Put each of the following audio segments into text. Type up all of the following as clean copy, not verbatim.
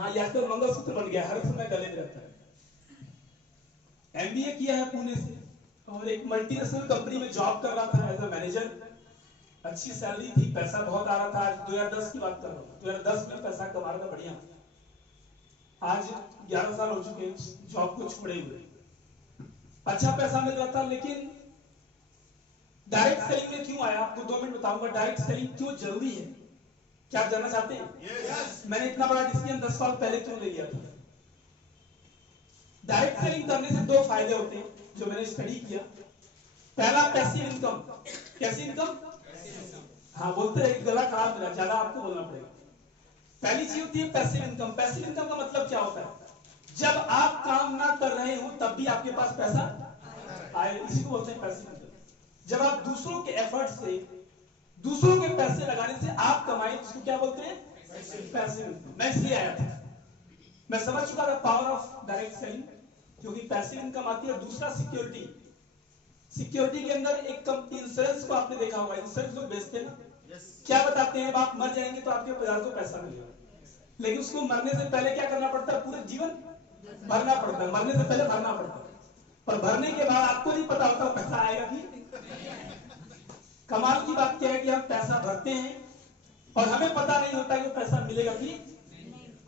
हाँ, या तो मंगलसूत्र बन गया, हर समय गले में रहता है। एमबीए किया है पुणे से और एक मल्टीनेशनल कंपनी में जॉब कर रहा था एज अ मैनेजर। अच्छी सैलरी थी, पैसा बहुत आ रहा था। आज 2010 की बात कर रहा हूँ, 2010 में पैसा कमा रहा था बढ़िया। आज 11 साल हो चुके जॉब को छोड़े हुए। अच्छा पैसा मिल रहा था, लेकिन डायरेक्ट सेलिंग में क्यों आया, आपको 2 मिनट बताऊंगा डायरेक्ट सेलिंग क्यों जरूरी है। क्या आप जानना चाहते हैं? yes. मैंने इतना बड़ा डिसीजन 10 साल पहले क्यों ले लिया था। डायरेक्ट सेलिंग करने से 2 फायदे होते हैं जो मैंने स्टडी किया। पहला, पैसिव इनकम। कैसी इनकम? हाँ, बोलते हैं गला खराब मेरा, ज्यादा आपको बोलना पड़ेगा। पहली चीज होती है पैसिव इनकम। पैसिव इनकम का मतलब क्या होता है? जब आप काम ना कर रहे हो तब भी आपके पास पैसा आए, इसी को बोलते हैं पैसिव इनकम। जब आप दूसरों के एफर्ट से, दूसरों के पैसे लगाने से आप कमाए, उसको क्या बोलते हैं? Passive income. मैं इसलिए आया था, मैं समझ चुका था पावर ऑफ डायरेक्ट सेलिंग, क्योंकि पैसिव इनकम आती है। दूसरा, सिक्योरिटी। सिक्योरिटी के अंदर एक इंश्योरेंस को आपने देखा होगा, इंश्योरेंस लोग बेचते हैं ना। क्या बताते हैं? आप मर जाएंगे तो आपके परिवार को पैसा मिलेगा, लेकिन उसको मरने से पहले क्या करना पड़ता है? पूरे जीवन भरना पड़ता है। मरने से पहले भरना पड़ता है, और भरने के बाद आपको नहीं पता होता पैसा आएगा भी। कमाल की बात क्या है कि हम पैसा भरते हैं और हमें पता नहीं होता कि पैसा मिलेगा भी,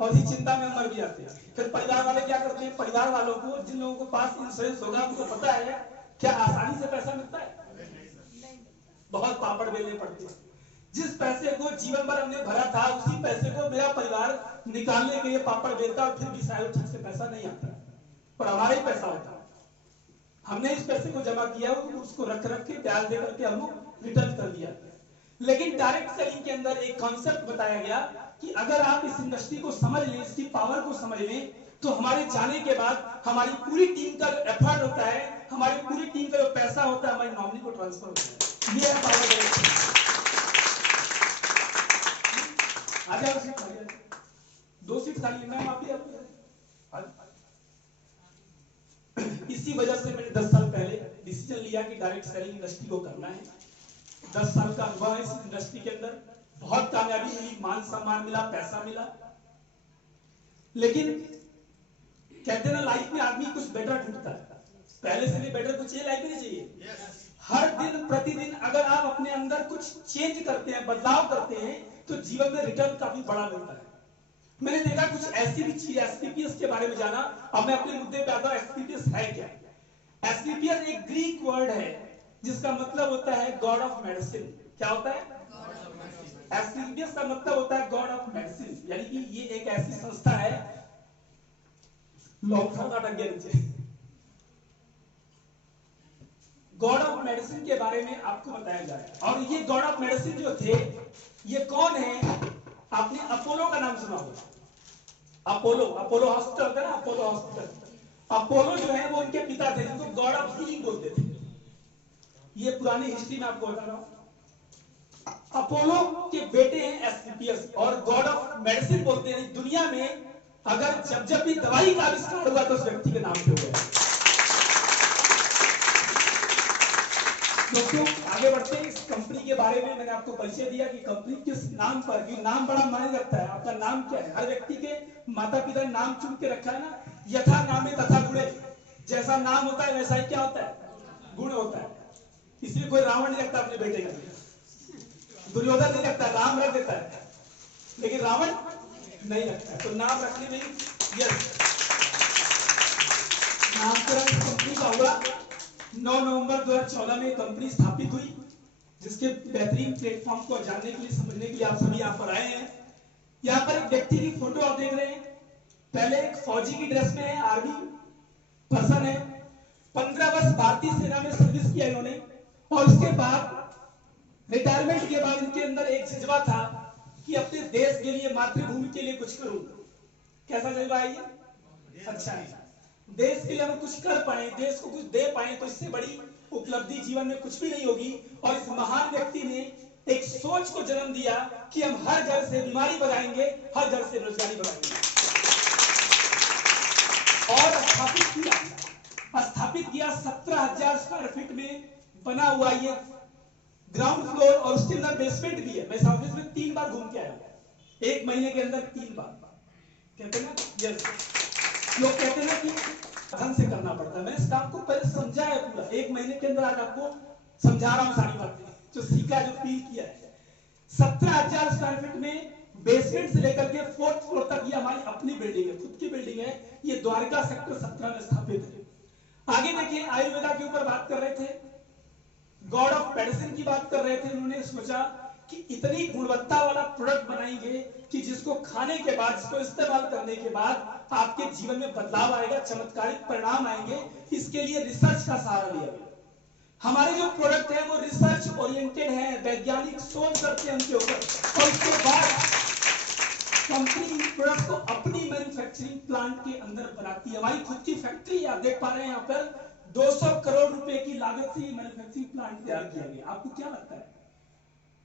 और इसी चिंता में हम मर भी जाते हैं। फिर परिवार वाले क्या करते हैं? परिवार वालों को, जिन लोगों के पास इंश्योरेंस होगा, उनको पता है क्या आसानी से पैसा मिलता है? बहुत पापड़ बेलने पड़ते हैं। जिस पैसे को जीवन भर हमने भरा था, उसी पैसे को मेरा परिवार निकालने के लिए पापड़ बेलता, और फिर भी शायद ठीक से पैसा नहीं आता, पर हमारा ही पैसा होता है। हमने इस पैसे को जमा किया, उसको रख रख के ब्याज दे करके हम लोग रिटर्न कर दिया। लेकिन डायरेक्ट सेलिंग के अंदर एक कॉन्सेप्ट बताया गया कि अगर आप इस इंडस्ट्री को समझ लें, इसकी पावर को समझ लें, तो हमारे जाने के बाद हमारी पूरी टीम का जो एफर्ट होता है, हमारी पूरी टीम का जो पैसा होता है, हमारी नॉमिनी को ट्रांसफर होता है। ये है पावर डायरेक्ट सेलिंग। आ जाओ सीट खाली, 2 सीट खाली। मैम आप भी इसी वजह से मैंने 10 साल पहले डिसीजन लिया कि डायरेक्ट सेलिंग इंडस्ट्री को करना है। 10 साल का अनुभव है इस इंडस्ट्री के अंदर, बहुत कामयाबी मिली, मान सम्मान मिला, पैसा मिला। लेकिन कहते हैं ना, लाइफ में आदमी कुछ बेटर ढूंढता है, पहले से भी बेटर कुछ ये लाइफ नहीं चाहिए। हर दिन प्रतिदिन अगर आप अपने अंदर कुछ चेंज करते हैं, बदलाव करते हैं, तो जीवन में रिटर्न काफी बड़ा मिलता है। मैंने देखा कुछ ऐसी भी चीज, एसपीपीएस के बारे में जाना। अब मैं अपने मुद्दे पे आता हूं, एसपीपीएस है क्या? एसपीपीएस एक ग्रीक वर्ड है जिसका मतलब होता है गॉड ऑफ मेडिसिन। क्या होता है? एसपीपीएस का मतलब होता है गॉड ऑफ मेडिसिन, यानी कि ये एक ऐसी संस्था है, लॉन्ग फॉर अटक गया नीचे, गॉड ऑफ मेडिसिन के बारे में आपको बताया जाए। और ये गॉड ऑफ मेडिसिन जो थे, ये कौन है? आपने अपोलो का नाम सुना होगा। अपोलो हॉस्पिटल होता है ना, अपोलो हॉस्पिटल। अपोलो जो है वो उनके पिता थे, जिनको गॉड ऑफ हीलिंग बोलते थे। ये पुरानी हिस्ट्री में आपको बता रहा हूं। अपोलो के बेटे हैं एसपीपीएस, और गॉड ऑफ मेडिसिन बोलते हैं। दुनिया में अगर जब भी दवाई का आविष्कार हुआ तो उस व्यक्ति के नाम पे हुआ। दोस्तों आगे बढ़ते हैं। इस कंपनी के बारे में मैंने आपको परिचय दिया कि कंपनी किस नाम पर, क्योंकि नाम बड़ा मायने रखता है। आपका नाम क्या है? हर व्यक्ति के माता पिता नाम चुन के रखा है ना, यथा नामे तथा गुणे। जैसा नाम होता है वैसा ही क्या होता है? गुण होता है। इसलिए कोई रावण नहीं रखता अपने बेटे का, दुर्योधन नहीं रखता, राम रख देता है, लेकिन रावण नहीं रखता। तो नाम रखने में यस, नामकरण कंपनी का हुआ। 9 नवंबर 2014 में कंपनी स्थापित हुई, जिसके बेहतरीन प्लेटफॉर्म को जानने के लिए, समझने के लिए आप सभी यहाँ पर आए हैं। यहाँ पर एक व्यक्ति की फोटो आप देख रहे हैं। पहले एक फौजी की ड्रेस में है, आर्मी पर्सन है। 15 वर्ष भारतीय सेना में सर्विस किया इन्होंने, और उसके बाद रिटायरमेंट के बाद इनके अंदर एक जज्बा था कि अपने देश के लिए, मातृभूमि के लिए कुछ करूं। कैसा जज्बा है ये? अच्छा है। देश के लिए हम कुछ कर पाए, देश को कुछ दे पाए, तो इससे बड़ी उपलब्धि जीवन में कुछ भी नहीं होगी। और इस महान व्यक्ति ने एक सोच को जन्म दिया कि हम हर घर से बीमारी भगाएंगे, हर घर से रोजगारी भगाएंगे, और स्थापित किया 17,000 स्क्वायर फीट में बना हुआ ये ग्राउंड फ्लोर, और उसके अंदर बेसमेंट भी है। मैं इस ऑफिस में 3 बार घूम के आया, 1 महीने के अंदर 3 बार। कहते हैं ना, यस, लोग कहते हैं ना कि ढंग से करना पड़ता है। मैंने इस काम को पहले समझा है पूरा, 1 महीने के अंदर आज आपको समझा रहा हूँ सारी बातें, जो सीखा, जो फील किया है। 17,000 स्क्वायर फीट में बेसमेंट से लेकर के 4th फ्लोर तक ये हमारी अपनी बिल्डिंग है, खुद की बिल्डिंग है। ये द्वारका सेक्टर 17 में स्थापित है। आगे देखिए, आयुर्वेदा के ऊपर बात कर रहे थे, गॉड ऑफ मेडिसिन की बात कर रहे थे। उन्होंने सोचा कि इतनी गुणवत्ता वाला प्रोडक्ट बनाएंगे कि जिसको खाने के बाद, जिसको इस्तेमाल करने के बाद आपके जीवन में बदलाव आएगा, चमत्कारिक परिणाम आएंगे। इसके लिए रिसर्च का सहारा लिया गया। हमारे जो प्रोडक्ट है वो रिसर्च ओरिएंटेड है, वैज्ञानिक शोध करते हैं उनके ऊपर, और उसके बाद कंपनी प्रोडक्ट को अपनी मैन्युफैक्चरिंग प्लांट के अंदर बनाती है। हमारी खुद की फैक्ट्री, आप देख पा रहे हैं यहाँ पर 200 करोड़ रुपए की लागत से मैन्युफैक्चरिंग प्लांट तैयार किया गया। आपको क्या लगता है,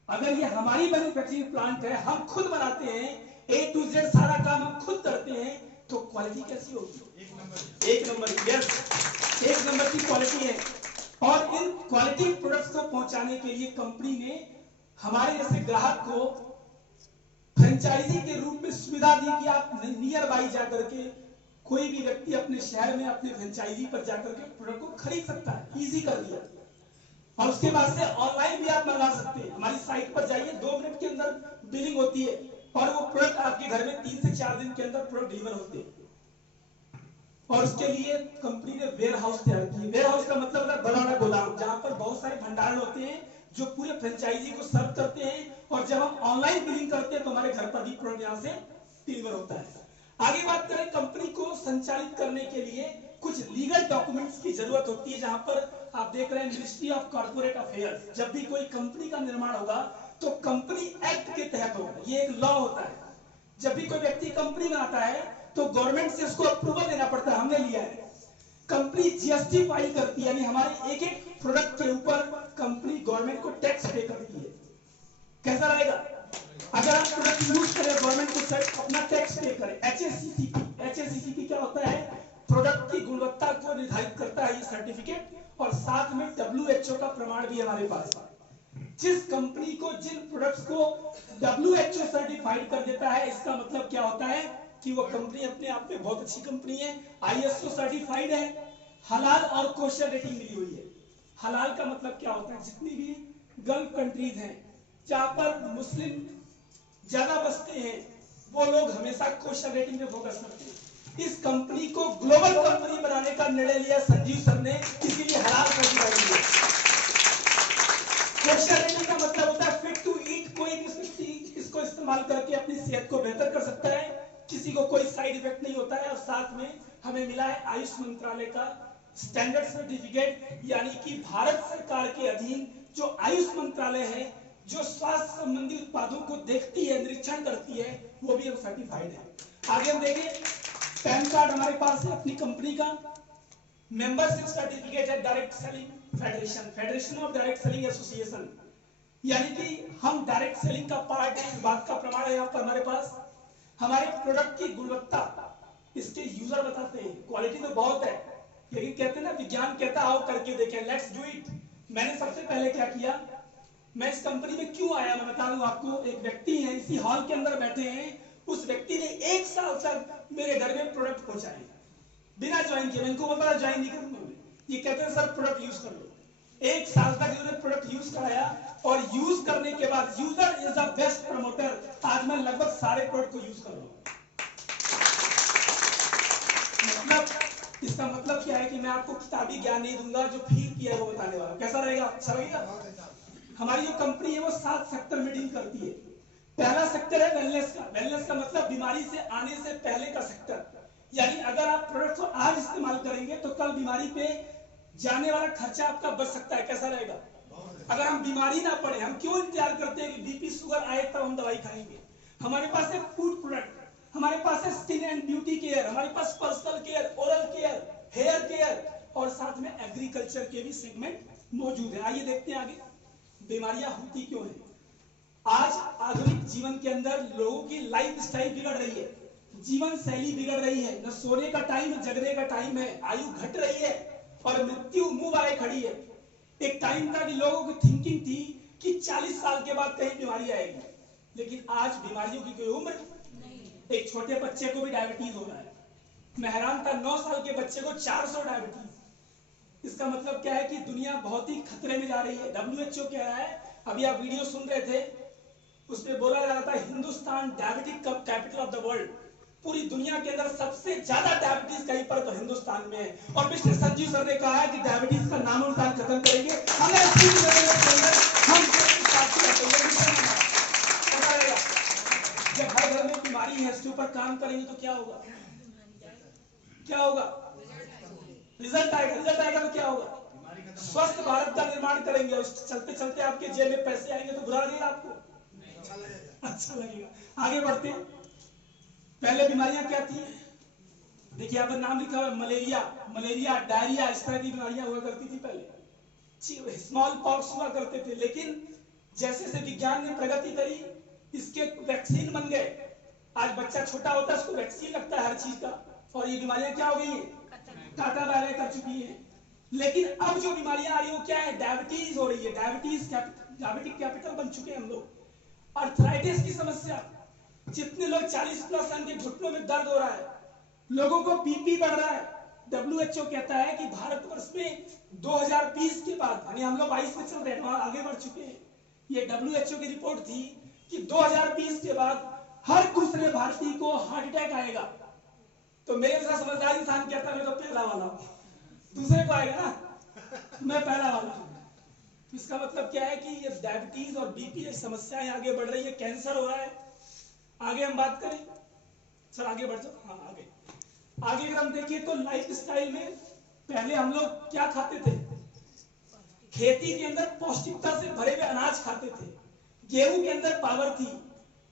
अगर ये हमारी मैन्युफैक्चरिंग प्लांट है, हम खुद बनाते हैं, A to Z सारा काम हम खुद करते हैं, तो क्वालिटी कैसी होगी? एक नंबर की, यस, एक नंबर की क्वालिटी है। और इन क्वालिटी प्रोडक्ट्स को पहुंचाने के लिए कंपनी ने हमारे जैसे ग्राहक को फ्रेंचाइजी के रूप में सुविधा दी कि आप नियर बाई जाकर के, कोई भी व्यक्ति अपने शहर में अपने फ्रेंचाइजी पर जाकर के प्रोडक्ट को खरीद सकता है, इजी कर दिया। और उसके बाद से ऑनलाइन भी आप मंगा सकते हैं। हमारी साइट पर जाइए, 2 मिनट के अंदर बिलिंग होती है और वो प्रोडक्ट आपके घर में 3 से 4 दिन के अंदर प्रोडक्ट डिलीवर होते हैं। और उसके लिए कंपनी ने वेयर हाउस तैयार किया। वेयर हाउस का मतलब है बड़ा बड़ा गोदाम, जहां पर बहुत सारे भंडारण होते हैं जो पूरे फ्रेंचाइजी को सर्व करते हैं। और जब हम ऑनलाइन बिलिंग करते हैं तो हमारे घर पर भी प्रोडक्ट यहां से डिलीवर होता है। आगे बात करें, कंपनी को संचालित करने के लिए कुछ लीगल डॉक्यूमेंट्स की जरूरत होती है, जहां पर आप देख रहे हैं मिनिस्ट्री ऑफ कॉर्पोरेट अफेयर्स। जब भी कोई कंपनी का निर्माण होगा तो कंपनी एक्ट के तहत होगा, ये एक लॉ होता है। जब भी कोई व्यक्ति कंपनी बनाता है तो गवर्नमेंट से उसको अप्रूवल लेना पड़ता है, हमने लिया है। कंपनी जीएसटी फाइल करती है, यानी हमारे एक एक प्रोडक्ट के ऊपर कंपनी गवर्नमेंट को टैक्स पे करती है। कैसा रहेगा अगर आप प्रोडक्ट यूज करें, गवर्नमेंट को अपना टैक्स पे करें। एचएसीसीपी क्या होता है? प्रोडक्ट की गुणवत्ता को निर्धारित करता है ये सर्टिफिकेट, और साथ में WHO का प्रमाण भी हमारे पास है। जिस कंपनी को, जिन प्रोडक्ट्स को WHO सर्टिफाइड कर देता है, इसका मतलब क्या होता है कि वो कंपनी अपने आप में बहुत अच्छी कंपनी है, ISO सर्टिफाइड है, हलाल और कोशर रेटिंग मिली हुई है। हलाल का मतलब क्या होता है? जितनी भी गल्फ कंट्रीज हैं जहां पर मुस्लिम ज्यादा बसते हैं, वो लोग हमेशा कोशर रेटिंग में फोकस करते हैं। इस कंपनी को ग्लोबल कंपनी बनाने का निर्णय लिया संजीव सर ने, इसीलिए हलाल सर्टिफाइड किया। कोशर रेटिंग का मतलब होता है फिट टू ईट। कोई भी व्यक्ति इसको इस्तेमाल करके अपनी सेहत को बेहतर कर सकता है, किसी को कोई साइड इफेक्ट नहीं होता है। और साथ में हमें मिला है आयुष मंत्रालय का स्टैंडर्ड सर्टिफिकेट, यानी कि भारत सरकार के अधीन जो आयुष मंत्रालय है, जो स्वास्थ्य संबंधी उत्पादों को देखती है, निरीक्षण करती है, वो भी हम सर्टिफाइड है। आगे हम देखें, पैन कार्ड हमारे पास है अपनी कंपनी का, मेंबरशिप सर्टिफिकेट है direct selling federation, federation of direct selling association, यानी कि हम डायरेक्ट सेलिंग का पार्ट है। इस बात का प्रमाण है यहाँ पर हमारे पास। हमारे प्रोडक्ट की गुणवत्ता इसके यूजर बताते हैं। क्वालिटी तो बहुत है, लेकिन कहते हैं ना, विज्ञान कहता आओ करके देखें, लेट्स डू इट। मैंने सबसे पहले क्या किया, मैं इस कंपनी में क्यों आया मैं बता दूं आपको। एक व्यक्ति है, इसी हॉल के अंदर बैठे हैं, उस व्यक्ति ने 1 साल तक मेरे घर में प्रोडक्ट पहुंचाए बिना ज्वाइन किए। मैं इनको बोला ज्वाइन नहीं करूंगा, ये कहते हैं सर प्रोडक्ट यूज कर लो। 1 साल तक इन्होंने प्रोडक्ट यूज कराया, और यूज करने के बाद user is the best promoter. आज मैं लगभग सारे प्रोडक्ट को यूज कर रहा हूं। मतलब इसका मतलब क्या है कि मैं आपको किताबी ज्ञान नहीं दूंगा, जो फील किया है वो बताने वाला। कैसा रहेगा? अच्छा लगेगा? हमारी जो कंपनी है वो 7 सेक्टर में डील करती है। पहला सेक्टर है वेलनेस का। वेलनेस का मतलब बीमारी से आने से पहले का सेक्टर, यानी अगर आप प्रोडक्ट को आज इस्तेमाल करेंगे तो कल बीमारी पे जाने वाला खर्चा आपका बच सकता है। कैसा रहेगा? अगर हम बीमारी ना पड़े, हम क्यों इंतजार करते हैं कि बीपी शुगर आए तब हम दवाई खाएंगे? हमारे पास है फूड प्रोडक्ट, हमारे पास है स्किन एंड ब्यूटी केयर, हमारे पास personal care, oral care, hair care, और साथ में एग्रीकल्चर के भी सेगमेंट मौजूद है। आइए देखते हैं आगे बीमारियां होती क्यों है। आज आधुनिक जीवन के अंदर लोगों की लाइफ स्टाइल बिगड़ रही है, जीवन शैली बिगड़ रही है। न सोने का टाइम है, जगने का टाइम है, आयु घट रही है और मृत्यु मुंह आए खड़ी है। एक टाइम था कि लोगों की थिंकिंग थी कि 40 साल के बाद कहीं बीमारी आएगी, लेकिन आज बीमारियों की कोई उम्र नहीं। एक छोटे बच्चे को भी डायबिटीज हो रहा है। मैं हैरान था, 9 साल के बच्चे को 400 डायबिटीज। इसका मतलब क्या है कि दुनिया बहुत ही खतरे में जा रही है। WHO कह रहा है, अभी आप वीडियो सुन रहे थे, उसमें बोला जा रहा था Hindustan diabetic capital of the world. पूरी दुनिया के अंदर सबसे ज्यादा डायबिटीज कहीं पर तो हिंदुस्तान में है। और मिस्टर संजीव सर ने कहा है कि डायबिटीज का नामो निशान खत्म करेंगे। हमें जब हर घर में बीमारी है, इसके ऊपर काम करेंगे तो क्या होगा? क्या होगा? रिजल्ट आएगा। रिजल्ट आएगा तो क्या होगा? स्वस्थ भारत का निर्माण करेंगे। उस चलते चलते आपके जेब में पैसे आएंगे तो बुरा लगेगा आपको? अच्छा लगेगा। आगे बढ़ते हैं। पहले बीमारियां क्या थी? देखिए यहाँ पर नाम लिखा हुआ है, मलेरिया, डायरिया, इस तरह की बीमारियां हुआ करती थी पहले। स्मॉल पॉक्स हुआ करते थे। लेकिन जैसे जैसे विज्ञान ने प्रगति करी, इसके वैक्सीन बन गए। आज बच्चा छोटा होता है, उसको वैक्सीन लगता है हर चीज का, और ये बीमारियां क्या हो गई है? काटा बारे कर चुकी है। लेकिन अब जो बीमारियां आ रही है वो क्या है? डायबिटीज हो रही है। डायबिटिक कैपिटल बन चुके हैं हम लोग। आर्थराइटिस की समस्या, जितने लोग 40+ साल के घुटनों में दर्द हो रहा है, लोगों को बीपी बढ़ रहा है। WHO कहता है कि भारतवर्ष में 2020 के बाद, यानी हम लोग 22 में चल रहे हैं, आगे बढ़ चुके हैं। ये WHO की रिपोर्ट थी कि 2020 के बाद हर दूसरे भारतीय को हार्ट अटैक आएगा। तो मेरे जैसा समझदार इंसान कहता है मैं तो पहला वाला हूं, दूसरे को आएगा ना, मैं पहला वाला हूं। इसका मतलब क्या है कि ये डायबिटीज और बीपी समस्याएं आगे बढ़ रही है, कैंसर हो रहा है। आगे हम बात करें, सर आगे बढ़ जाओ। हाँ आगे अगर हम देखें तो लाइफ स्टाइल में पहले हम लोग क्या खाते थे? खेती के अंदर पौष्टिकता से भरे हुए अनाज खाते थे। गेहूं के अंदर पावर थी,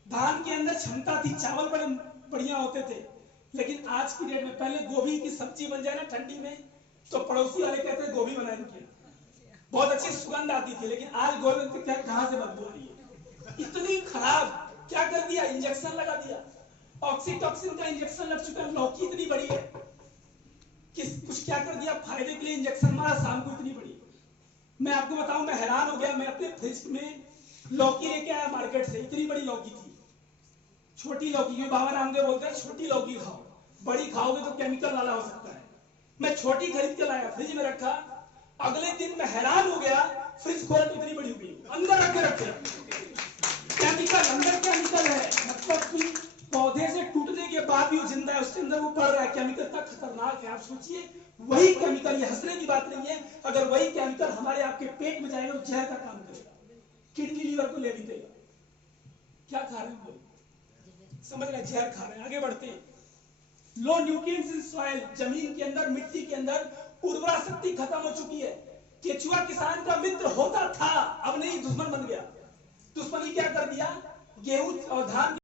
धान के अंदर क्षमता थी, चावल बड़े बढ़िया होते थे। लेकिन आज की डेट में, पहले गोभी की सब्जी बन जाए ना ठंडी में, तो पड़ोसी वाले कहते हैं गोभी बनाए इनके, बहुत अच्छी सुगंध आती थी। लेकिन आज गोभी कहां से बदबू आ रही है? इतनी खराब। क्या कर दिया? इंजेक्शन लगा दिया, ऑक्सीटॉक्सिन का इंजेक्शन लग चुका है। लौकी इतनी बड़ी है, कुछ क्या कर दिया? फायदे के लिए इंजेक्शन मारा, शाम को इतनी बड़ी। मैं आपको बताऊं, मैं हैरान हो गया। मैं अपने फ्रिज में लौकी लेके आया मार्केट से, इतनी बड़ी लौकी थी। छोटी लौकी, क्योंकि बाबा रामदेव बोलते हैं छोटी लौकी खाओ, बड़ी खाओगे तो केमिकल वाला हो सकता है। मैं छोटी खरीद के लाया, फ्रिज में रखा। अगले दिन मैं हैरान हो गया, फ्रिज खोला तो इतनी बड़ी हो गई, अंदर रख के रखे। केमिकल, अंदर केमिकल है। मतलब कि पौधे से टूटने के बाद भी वो जिंदा है, उसके अंदर वो पड़ रहा है। केमिकल का खतरनाक है। आप सोचिए, वही केमिकल, ये हंसने की बात नहीं है, अगर वही केमिकल हमारे आपके पेट में जाएगा तो जहर का काम करेगा, किडनी लीवर को ले भी देगा। क्या खा रहे हैं लोग? समझ रहे? जहर खा रहे हैं। आगे बढ़ते हैं। लो न्यूट्रिएंट्स इन सॉइल, जमीन के अंदर, मिट्टी के अंदर उर्वरा शक्ति खत्म हो चुकी है। केचुआ किसान का मित्र होता था, अब नहीं, दुश्मन बन गया। दुश्मनी क्या कर दिया? गेहूं और धान